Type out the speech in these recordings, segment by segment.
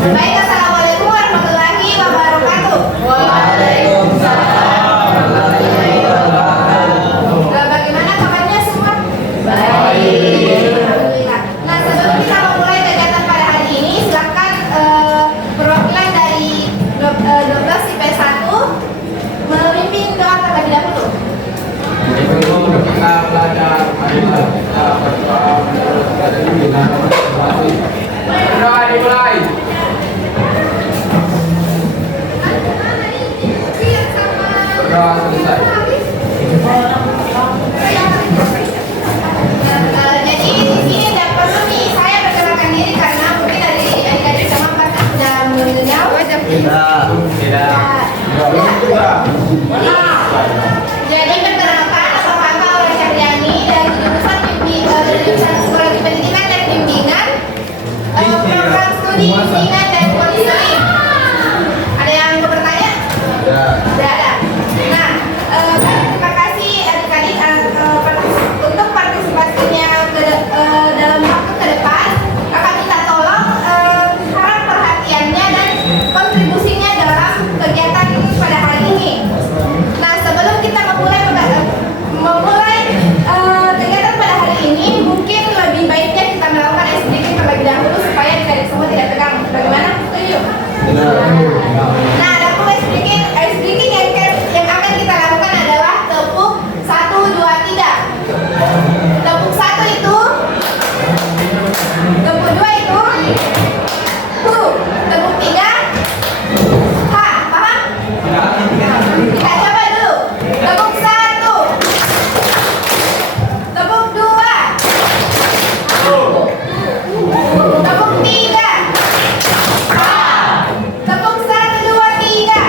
Baik, assalamualaikum warahmatullahi wabarakatuh. Bagaimana kabarnya semua? Baik. Alhamdulillah. Nah, sebelum kita memulai kegiatan pada hari ini, silakan perwakilan dari 12 IPS 1 memimpin doa terlebih dahulu. Sebelum kita belajar, marilah kita berdoa kepada pimpinan masing-masing. Berdoa dimulai. Berdoa selesai. Jadi di sini tidak perlu nih saya perkenalkan diri karena mungkin dari adik-adik sama Pak sudah mengenal. Tidak. Jadi perkenalkan nama Kakak Aura Syahriani dari jurusan Psikologi Pendidikan dan Bimbingan, program studi bimbingan dan konseling. Ada yang mau bertanya? Tidak ada. Nah, terima kasih adik-adik untuk partisipasinya dalam waktu ke depan. Kakak minta tolong harap perhatiannya dan kontribusinya dalam kegiatan pada hari ini. Nah, sebelum kita memulai kegiatan pada hari ini, mungkin lebih baiknya kita melakukan ice breaking terlebih dahulu supaya adik-adik semua tidak tegang. Bagaimana? Setuju? Nah, adapun ice breaking yang akan kita lakukan adalah tepuk 1, 2, 3. Tepuk 1 itu, tepuk 2 itu, tepuk 3, paham? Kita coba dulu. Tepuk 1, tepuk 2, tepuk 3, tepuk 1, 2, 3.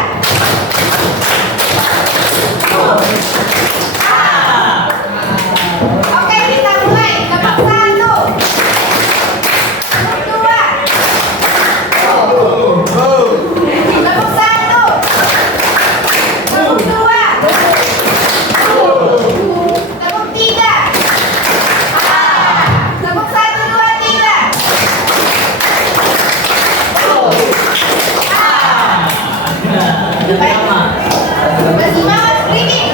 Oke, kita mulai. Tepuk 1, tepuk 2, tepuk 1, tepuk 2, tepuk 3, tepuk 1, 2, 3. Masih mau screening?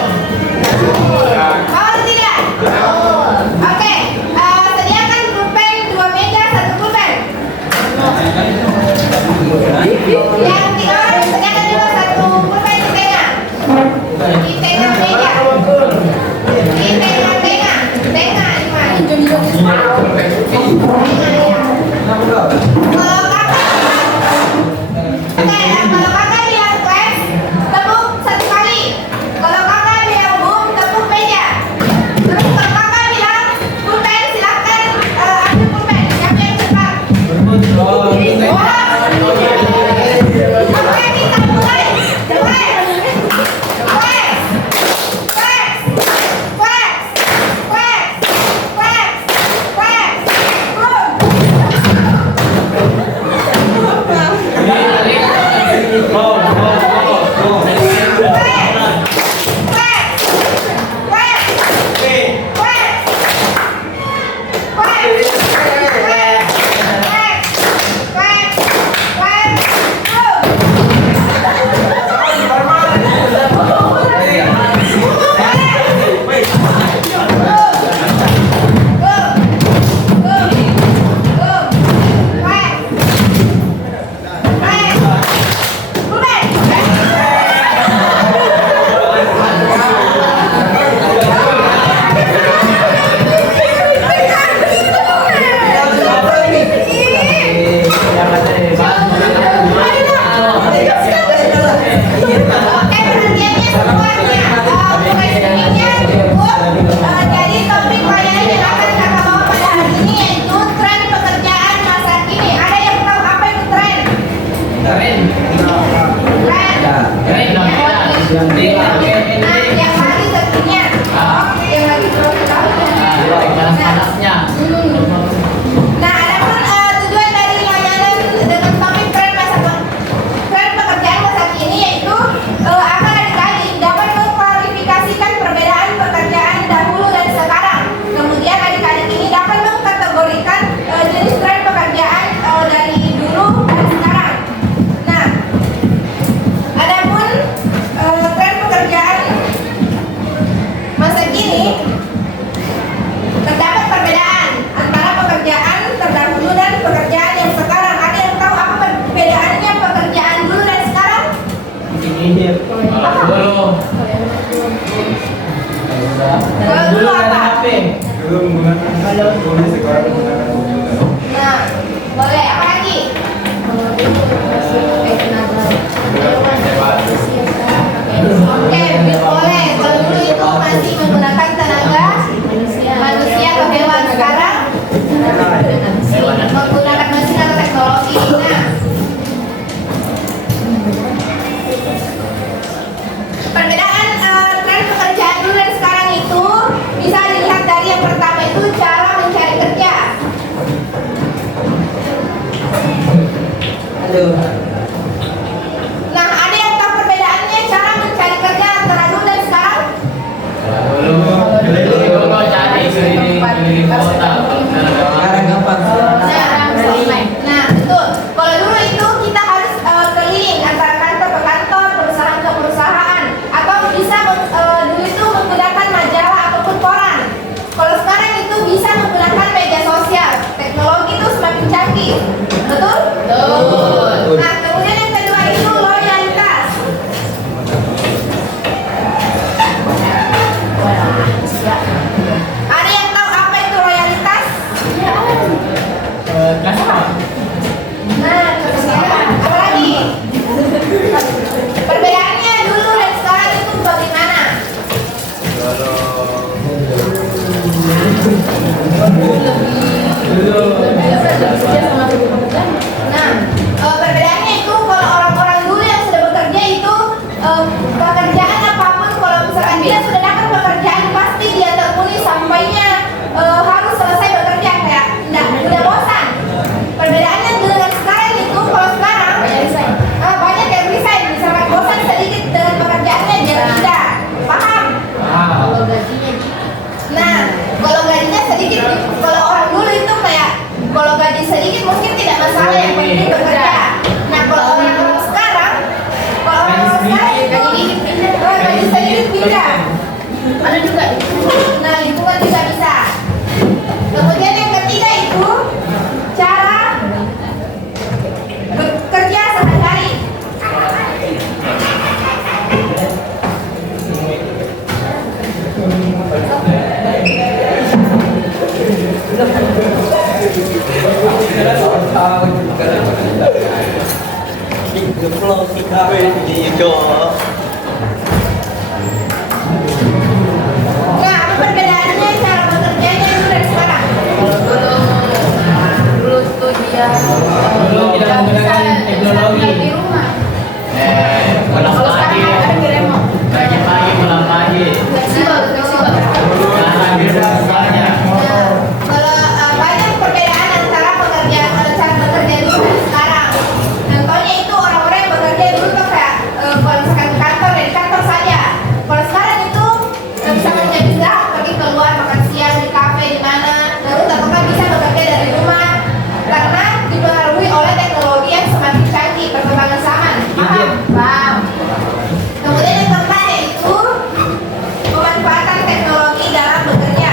Mau atau tidak? Oke, sediakan pulpen 2 meja, 1 pulpen. Yang 3 orang sediakan juga 1 pulpen di tengah. Di tengah meja. Di tengah. Tengah di mana? Kalau kakak bilang class, tepuk 1 kali. Kalau kakak bilang boom, tepuk meja. Terus kalau kakak bilang pulpen, silakan ambil pulpen. Siapa yang cepat? Oke, kita mulai. jenis tren pekerjaan dari dulu dan sekarang. Nah, ada yang tahu perbedaannya cara mencari kerja antara dulu dan sekarang? Dulu cari keliling kota. Sekarang gampang. Nah, betul. Kalau dulu itu kita harus keliling antara kantor ke kantor, perusahaan ke perusahaan, atau bisa dulu itu menggunakan majalah ataupun koran. Kalau sekarang itu bisa menggunakan media sosial. Teknologi itu semakin canggih. Betul? Betul. Nah, kemudian yang kedua itu loyalitas. Ada yang tahu apa itu loyalitas? Nah, sekarang apa lagi? Perbedaannya dulu dan sekarang itu bagaimana? Nah, perbedaannya itu kalau orang-orang dulu yang sudah bekerja itu pekerjaan apapun, kalau misalkan dia sudah dapat pekerjaan pasti dia tekuni sampainya harus selesai bekerja, kayak udah bosan. Perbedaannya dengan sekarang itu kalau sekarang banyak yang resign, misalkan bosan sedikit dengan pekerjaannya dia pindah. Paham? Nah, kalau gajinya sedikit, kalau orang dulu itu kayak kalau gaji sedikit mungkin tidak masalah, yang penting bekerja. Nah, kalau orang sekarang, gaji sedikit pindah. Ada juga. Nah, lingkungan juga bisa. Kemudian yang ketiga itu cara bekerja sehari-hari. Nah, apa perbedaannya cara bekerjanya dulu dan sekarang? Dulu tuh dia Dulu kita menggunakan teknologi. di rumah. Pulang Kalau pagi. sekarang ada di remote. Banyak pagi pulang pagi. Fleksibel. Nah, beda banyak. Nah, kalau banyak perbedaan antara pekerjaan cara bekerja dulu dan sekarang. Contohnya itu orang-orang yang bekerja dulu tuh kayak kalau misalkan di kantor, dari kantor saja. Kalau sekarang itu bisa menjadi istirahat, pergi keluar makan siang di kafe di mana, lalu ataukah bisa bekerja dari rumah karena dipengaruhi oleh teknologi yang semakin canggih, perkembangan zaman. Paham? Paham. Kemudian yang keempat yaitu pemanfaatan teknologi dalam bekerja.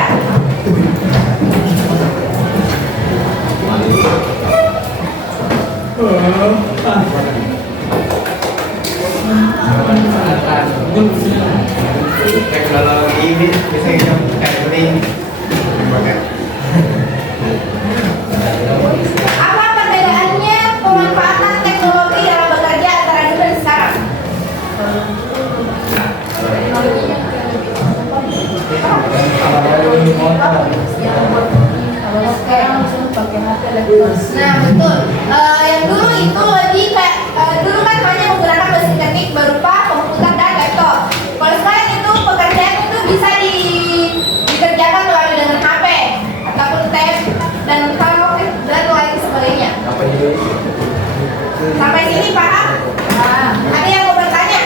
Teknologi ini bisa kita kayak Apa perbedaannya pemanfaatan teknologi dalam bekerja antara dulu dan sekarang? Nah, betul. Yang dulu itu lebih kayak dulu kan hanya menggunakan mesin ketik berupa komputer dan laptop. Kalau sekarang itu pekerjaan itu bisa dikerjakan melalui dengan HP ataupun tab dan kalau dan lain sebagainya. Sampai sini paham? Ada yang mau bertanya?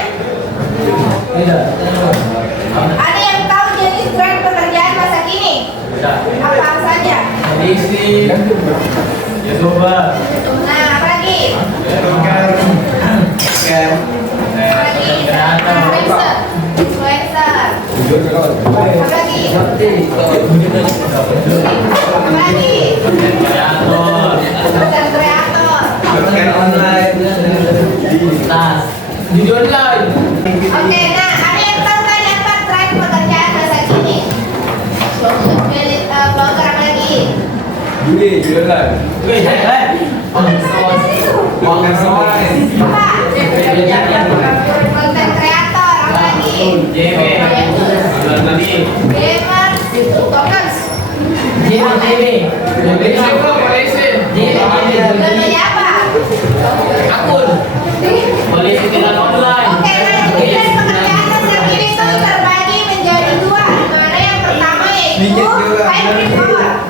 Ada yang tahu jenis tren pekerjaan masa kini? Apa saja? Isi, YouTuber, Nah, apa lagi? Scam, Apa lagi? kreator, Influencer. Apa lagi? Apa lagi? kreator, Konten kreator. konten online, tas, di online. Oke, nah ada yang tahu kan apa tren pekerjaan masa kini? Blogger apa lagi? Juli online. Konten online. Apa? Konten kreator apa lagi? JW, jual beli. Gamer, tiktokers. Jual beli apa? Akun. Polisi kita online. Oke, nah jadi pekerjaan masa kini itu terbagi menjadi dua. Mana yang pertama yaitu hybrid work.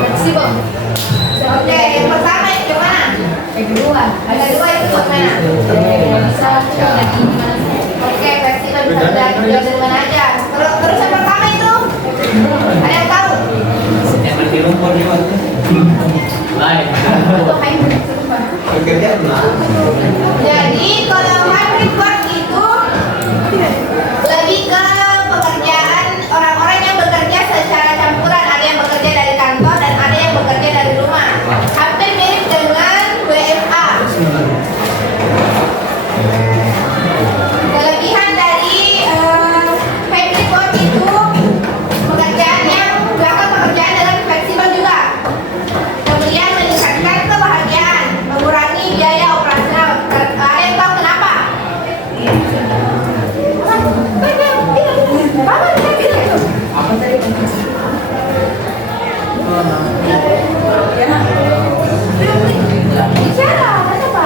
Fleksibel. Oke, yang pertama itu mana? Yang kedua. Ada dua itu mana? Bisa jadi di mana saja. Oke, fleksibel bisa dari mana aja. Terus yang pertama itu ada yang tahu? Yang di rumput juga. Lain. Untuk hybrid. Bekerja lah. Jadi kalau hybrid work itu lebih ke pekerjaan orang-orang yang bekerja secara campuran. Ada yang bekerja dari kantor dan ada yang bekerja dari rumah. Hampir mirip dengan WFA. Kelebihan dari hybrid work itu pekerjaan yang melakukan pekerjaan dengan fleksibel juga. Kemudian meningkatkan kebahagiaan, mengurangi biaya operasional. Ada yang tahu kenapa? Apa tadi? Bicara, kenapa?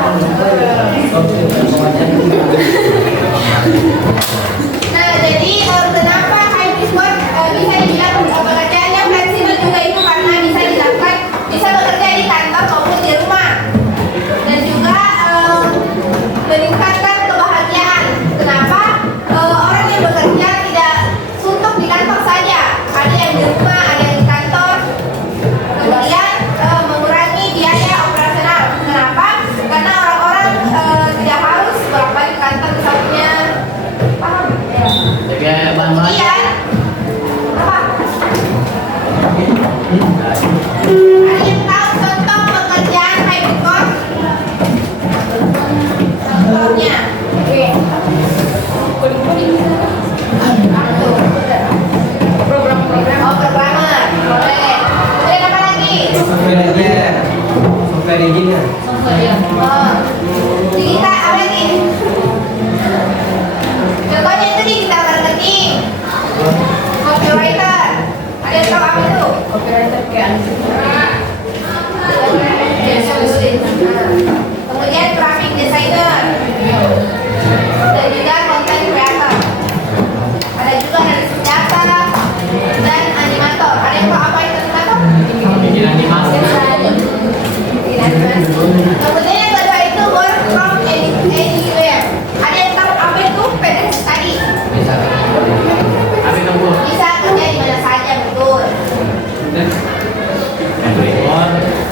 Nah, jadi kenapa hybrid work bisa dibilang pekerjaan yang fleksibel juga itu karena bisa dilakukan, bisa bekerja di kantor maupun di rumah, dan juga meningkatkan kebahagiaan. Kenapa? Orang yang bekerja tidak suntuk di kantor saja, ada yang di rumah, ada yang di kantor. Kemudian mengurangi biaya operasional. Kenapa? Karena orang-orang tidak harus bolak-balik ke kantor misalnya. Paham? Ya. Kemudian apa? Ada yang tahu contoh pekerjaan hybrid work? Contohnya, Program-program. oh programmer, boleh. Kemudian apa lagi? Software engineer. Software ya. Oh, digital apa lagi? Contohnya itu digital marketing, copywriter. Ada yang tahu apa itu? Copywriter kayak Kemudian graphic designer dan juga content creator. Ada juga analis data dan animator. Ada yang tahu apa itu animator? Bikin animasi. Bikin animasi. Kemudian yang kedua itu work from anywhere. Ada yang tahu apa itu PNS tadi? Bisa. Apa itu Bu? Bisa kerja di mana saja, betul.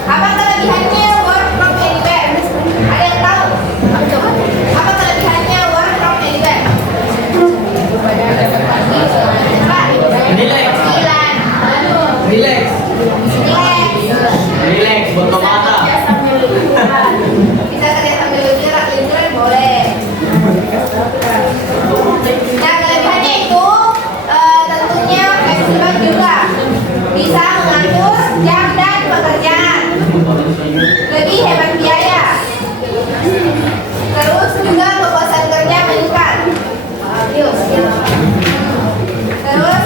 Apa kelebihannya work from anywhere? Ada yang tahu? Apa kelebihannya work from anywhere? Relax. Sembilan. Relax. Relax. Relax. Butuh mata. Bisa kerja sambil liburan boleh. Nah, kelebihannya itu tentunya fleksibel juga. Bisa mengatur jam dan pekerjaan. Lebih hemat biaya. Terus juga kepuasan kerja meningkat. Terus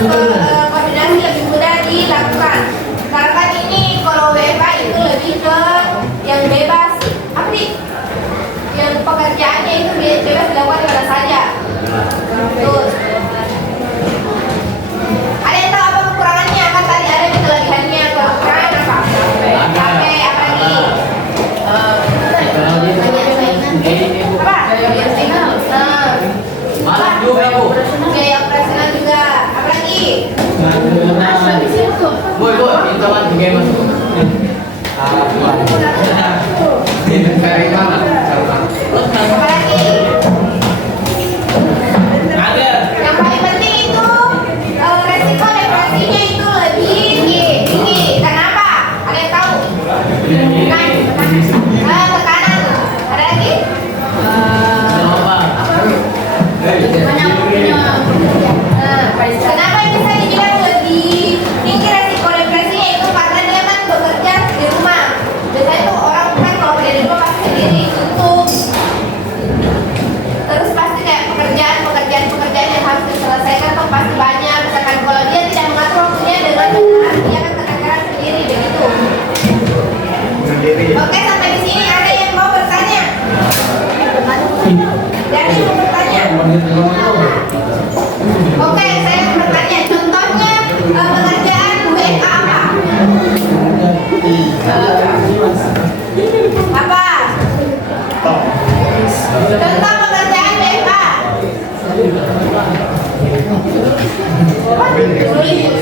koordinasi lebih mudah dilakukan. Karena kan ini kalau WFA itu lebih ke yang bebas. Apa sih? Yang pekerjaannya itu bebas dilakukan di mana saja. Terus ada yang tahu apa kekurangannya? Kan tadi ada di kelebihannya. Kekurangan apa? Capek, apa lagi? Apa? Malah juga Bu. Biaya operasional juga. Apa lagi? Bu, itu kan juga masuk. Dari mana? Apa lagi? Ada. Yang paling penting itu resiko depresinya itu lebih tinggi. Kenapa? Ada yang tahu? Tekanan. Ada lagi? Kenapa bisa dibilang lebih tinggi resiko depresinya itu karena dia kan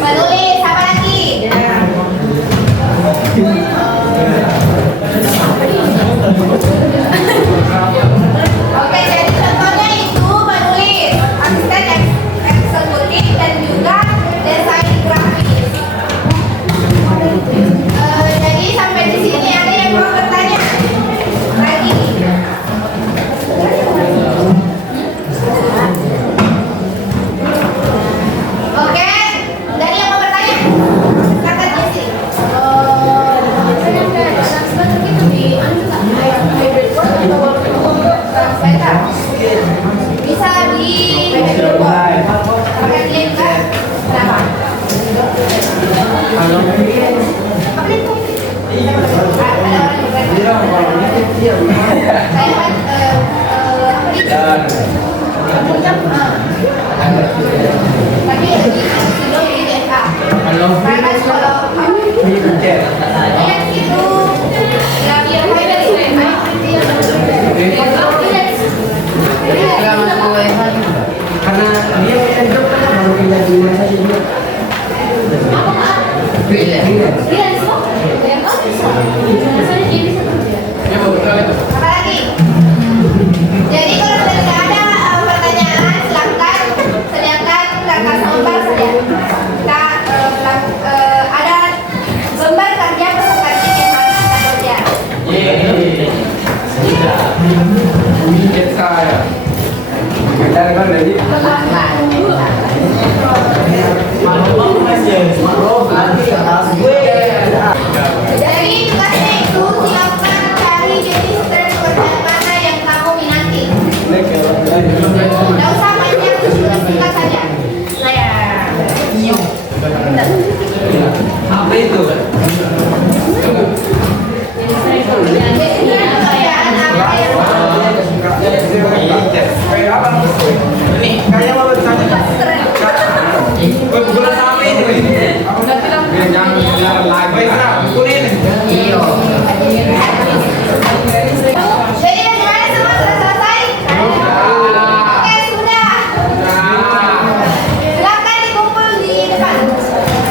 Penulis, apa lagi? Oke, jadi contohnya itu menulis, asisten eksekutif dan juga desain grafis. Jadi sampai di sini ada yang mau bertanya lagi? Oke, dari yang mau bertanya? Kata Jesse. Bisa di pakai link kan? Kenapa? Apa link? Ada orang yang bertanya. Saya kan tapi sebelum ini karena kalau lihat itu ya biar Karena dia kan job kan baru pindah di mana saja dia. apa lagi? Jadi kalau sudah tidak ada pertanyaan silakan sediakan kertas lembar saja. Kita ada lembar kerja peserta didik yang harus kita kerja. Minyak saya. Dari mana lagi? Jadi tugasnya itu silakan cari jenis tren pekerjaan mana yang kamu minati. Tidak usah banyak, singkat saja. Saya. Apa itu? Pekerjaan apa yang Kayak apa? Ini kayak apa bertanya? Bulan apa ini? Jangan lagi. Kunin. Jadi bagaimana semua sudah selesai? Oke, sudah. Silakan dikumpul di depan. Selesai,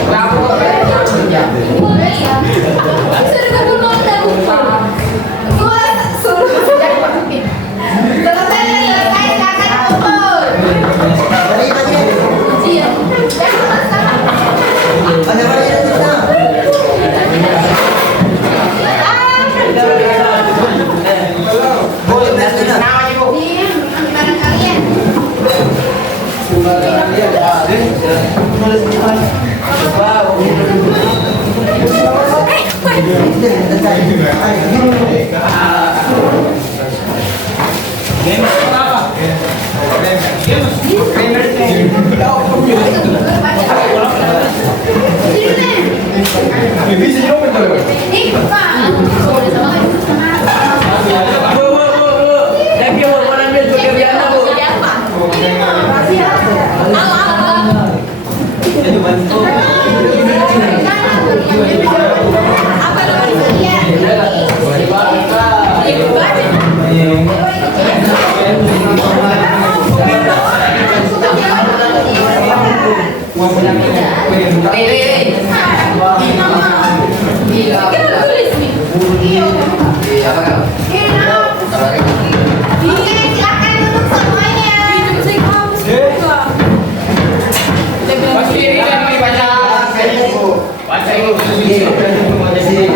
silakan kumpul. Barang kalian. Ini Pak. Apa silakan duduk semuanya. Baca ibu. Baca satu.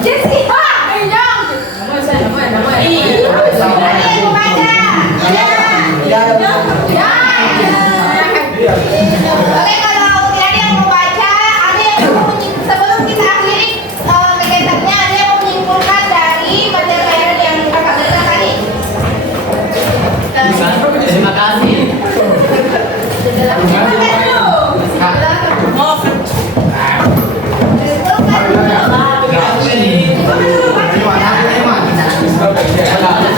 Jessica, Oke, kalau tidak ada yang mau baca, ada yang mau sebelum kita akhiri kegiatannya, ada yang mau menyimpulkan dari materi yang kakak berikan tadi? Terima kasih. Silakan dulu. Silakan. Kakak,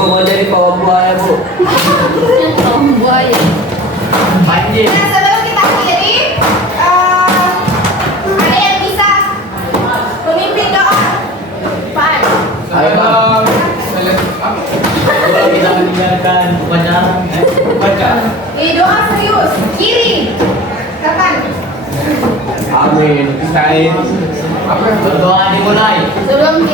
Bu, mau jadi pawang buaya, Bu. Tomboy. Manjin. Nah, sebelum kita akhiri, ada yang bisa memimpin doa? Pan. Ayo, Bang. Kalau kita meninggalkan upacara, baca. Doa serius. Kiri. Kapan? Amin. Saya apa? Berdoa dimulai. Sebelum